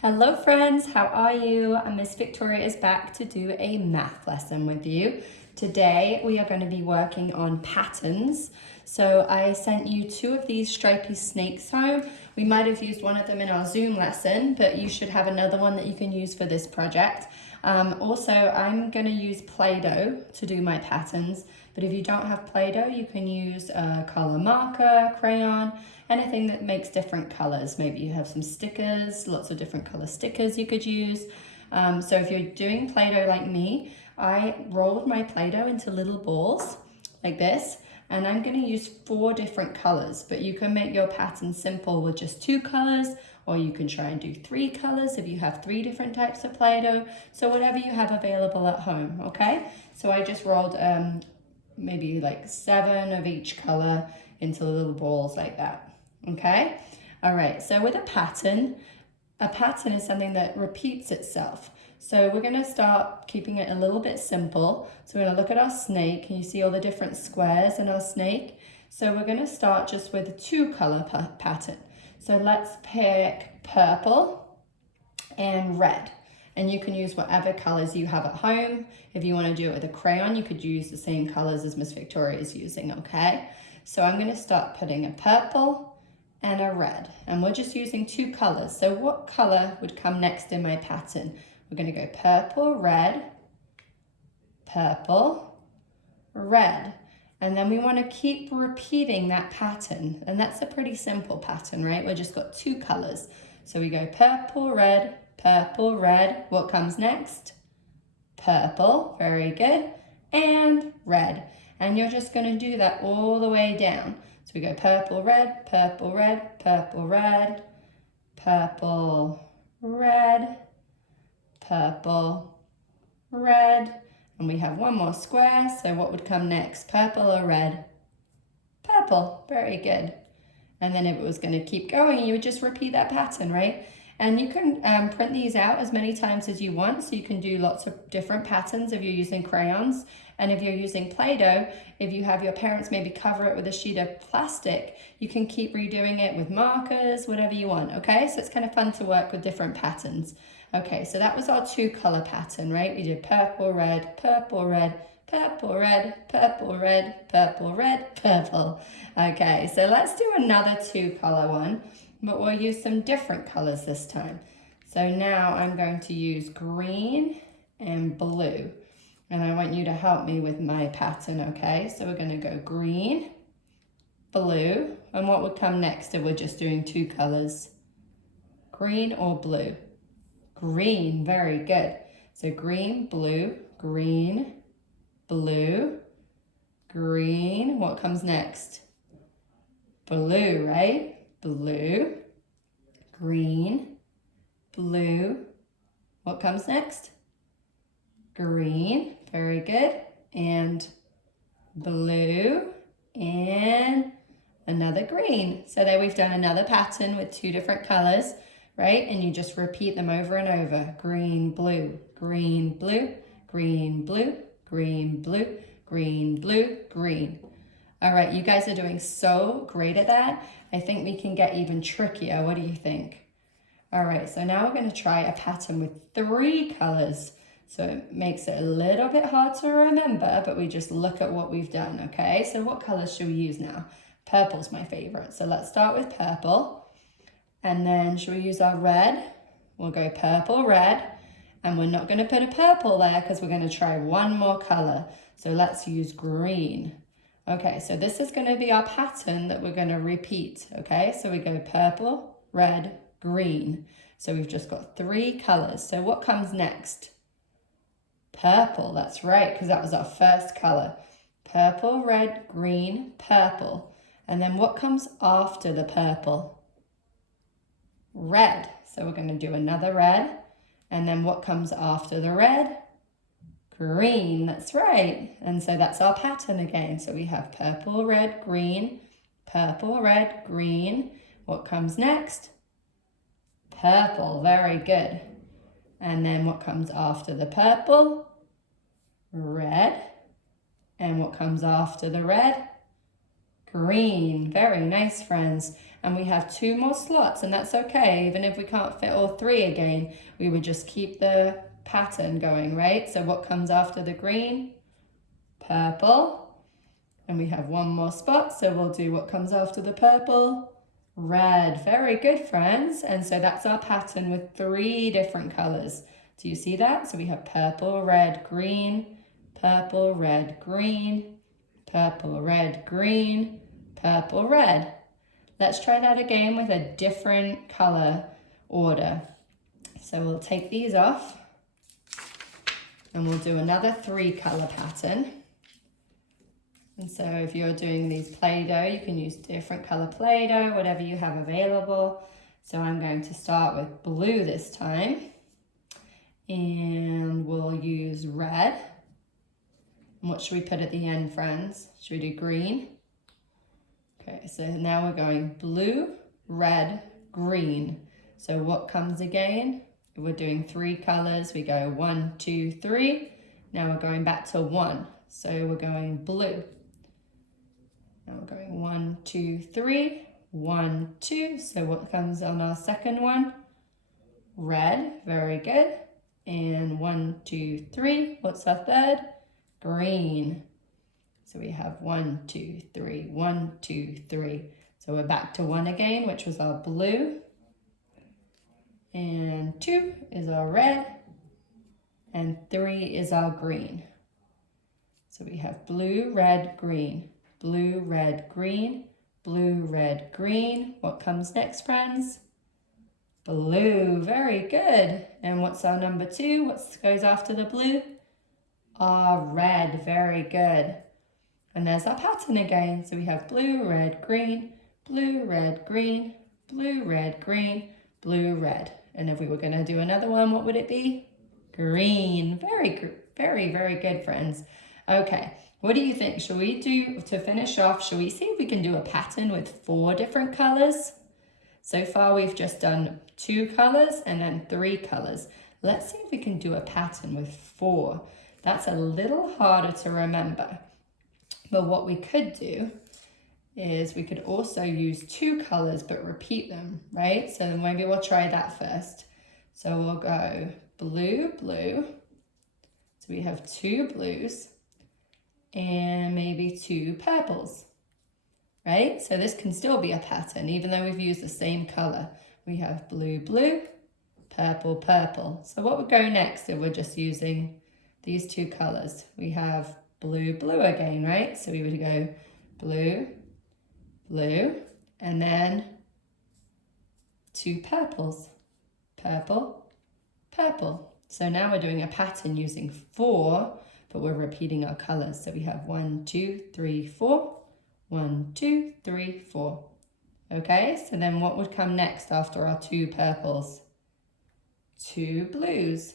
Hello friends, how are you? Miss Victoria is back to do a math lesson with you. Today we are going to be working on patterns. So I sent you two of these stripy snakes home. We might have used one of them in our Zoom lesson, but you should have another one that you can use for this project. Also, I'm going to use Play-Doh to do my patterns, but if you don't have Play-Doh, you can use a color marker, crayon, anything that makes different colors. Maybe you have some stickers, lots of different color stickers you could use. So if you're doing Play-Doh like me, I rolled my Play-Doh into little balls like this, and I'm going to use 4 different colors, but you can make your pattern simple with just 2 colors, or you can try and do 3 colors if you have 3 different types of Play-Doh. So whatever you have available at home, okay? So I just rolled maybe like 7 of each color into little balls like that. Okay, all right, so with a pattern is something that repeats itself. So we're going to start keeping it a little bit simple. So we're going to look at our snake. Can you see all the different squares in our snake? So we're going to start just with a 2-color pattern. So let's pick purple and red. And you can use whatever colors you have at home. If you want to do it with a crayon, you could use the same colors as Miss Victoria is using, okay? So I'm going to start putting a purple and a red, and we're just using 2 colors. So what color would come next in my pattern? We're going to go purple, red, and then we want to keep repeating that pattern, and that's a pretty simple pattern, right? We've just got 2 colors. So we go purple, red. What comes next? Purple, very good, and red. And you're just going to do that all the way down. So we go purple, red, purple, red, purple, red, purple, red, purple, red, and we have 1 more square. So what would come next? Purple or red? Purple, very good. And then if it was going to keep going, you would just repeat that pattern, right? And you can print these out as many times as you want, so you can do lots of different patterns if you're using crayons. And if you're using Play-Doh, if you have your parents maybe cover it with a sheet of plastic, you can keep redoing it with markers, whatever you want, okay? So it's kind of fun to work with different patterns. Okay, so that was our 2-color pattern, right? We did purple, red, purple, red, purple, red, purple, red, purple, red, purple. Okay, so let's do another 2-color one, but we'll use some different colors this time. So now I'm going to use green and blue. And I want you to help me with my pattern, okay? So we're going to go green, blue, and what would come next if we're just doing 2 colors? Green or blue? Green, very good. So green, blue, green, blue, green. What comes next? Blue, right? Blue, green, blue. What comes next? Green, very good, and blue, and another green. So there we've done another pattern with 2 different colors, right? And you just repeat them over and over. Green, blue, green, blue, green, blue, green, blue, green, blue, green. All right, you guys are doing so great at that. I think we can get even trickier. What do you think? All right, so now we're going to try a pattern with 3 colors. So it makes it a little bit hard to remember, but we just look at what we've done, okay? So what colors should we use now? Purple's my favorite. So let's start with purple. And then should we use our red? We'll go purple, red. And we're not going to put a purple there because we're going to try 1 more color. So let's use green. Okay, so this is going to be our pattern that we're going to repeat, okay? So we go purple, red, green. So we've just got 3 colors. So what comes next? Purple, that's right, because that was our first color. Purple, red, green, purple. And then what comes after the purple? Red. So we're going to do another red. And then what comes after the red? Green, that's right. And so that's our pattern again. So we have purple, red, green, purple, red, green. What comes next? Purple, very good. And then what comes after the purple? Red. And what comes after the red? green. Very nice, friends. And we have 2 more slots, and that's okay. Even if we can't fit all 3 again, we would just keep the pattern going, right? So what comes after the green? Purple. And we have 1 more spot, so we'll do what comes after the purple? Red. Very good, friends. And so that's our pattern with 3 different colors. Do you see that? So we have purple, red, green, purple, red, green, purple, red, green, purple, red. Let's try that again with a different color order. So we'll take these off and we'll do another 3 color pattern. And so if you're doing these Play-Doh, you can use different color Play-Doh, whatever you have available. So I'm going to start with blue this time. And we'll use red. And what should we put at the end, friends? Should we do green? Okay, so now we're going blue, red, green. So what comes again? If we're doing 3 colors, we go 1, 2, 3. Now we're going back to 1. So we're going blue. Now we're going 1, 2, 3, 1, 2. So what comes on our second one? Red, very good. And 1, 2, 3. What's our third? Green. So we have 1, 2, 3, 1, 2, 3. So we're back to 1 again, which was our blue. And 2 is our red. And 3 is our green. So we have blue, red, green. Blue, red, green. Blue, red, green. What comes next, friends? Blue. Very good. And what's our number 2? What goes after the blue? Our red. Very good. And there's our pattern again. So we have blue, red, green, blue, red, green, blue, red, green, blue, red. And if we were going to do another one, what would it be? Green. Very good, friends. Okay, what do you think? Shall we do, to finish off, shall we see if we can do a pattern with 4 different colors? So far we've just done 2 colors and then 3 colors. Let's see if we can do a pattern with 4. That's a little harder to remember. But what we could do is we could also use 2 colors but repeat them, right? So then maybe we'll try that first. So we'll go blue, blue. So we have 2 blues and maybe 2 purples, right? So this can still be a pattern even though we've used the same color. We have blue, blue, purple, purple. So what would go next if we're just using these 2 colors? We have blue, blue again, right? So we would go blue, blue, and then 2 purples, purple, purple. So now we're doing a pattern using 4, but we're repeating our colors. So we have 1, 2, 3, 4, 1, 2, 3, 4. Okay, so then what would come next after our 2 purples? 2 blues.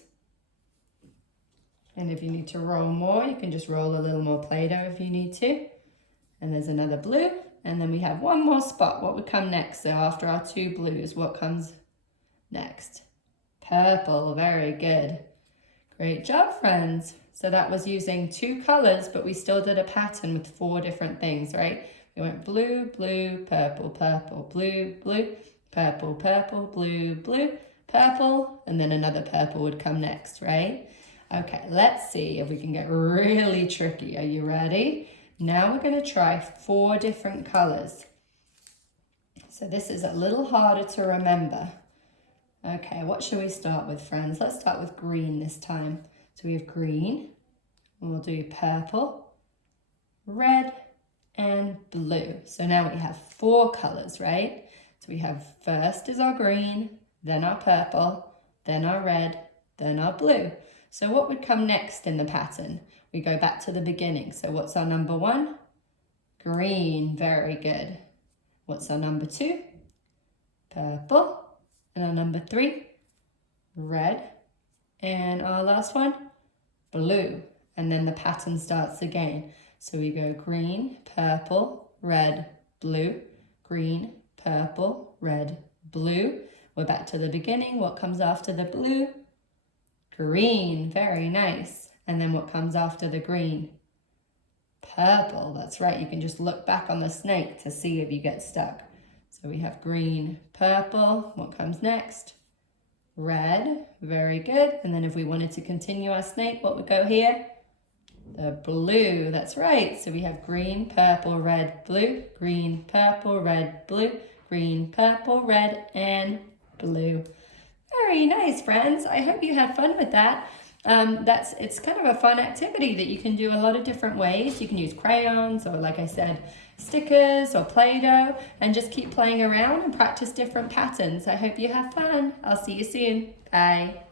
And if you need to roll more, you can just roll a little more Play-Doh if you need to. And there's another blue. And then we have 1 more spot. What would come next? So after our 2 blues, what comes next? Purple. Very good. Great job, friends. So that was using 2 colors, but we still did a pattern with 4 different things, right? We went blue, blue, purple, purple, blue, blue, purple, purple, blue, blue, purple, and then another purple would come next, right? Okay, let's see if we can get really tricky. Are you ready? Now we're going to try 4 different colors. So this is a little harder to remember. Okay, what should we start with, friends? Let's start with green this time. So we have green, and we'll do purple, red, and blue. So now we have 4 colors, right? So we have first is our green, then our purple, then our red, then our blue. So what would come next in the pattern? We go back to the beginning. So what's our number 1? Green. Very good. What's our number 2? Purple. And our number 3? Red. And our last one? Blue. And then the pattern starts again. So we go green, purple, red, blue, green, purple, red, blue. We're back to the beginning. What comes after the blue? Green. Very nice. And then what comes after the green? Purple, that's right. You can just look back on the snake to see if you get stuck. So we have green, purple. What comes next? Red, very good. And then if we wanted to continue our snake, what would go here? The blue, that's right. So we have green, purple, red, blue, green, purple, red, blue, green, purple, red, and blue. Very nice, friends. I hope you had fun with that. It's kind of a fun activity that you can do a lot of different ways. You can use crayons or, like I said, stickers or Play-Doh, and just keep playing around and practice different patterns. I hope you have fun. I'll see you soon. Bye.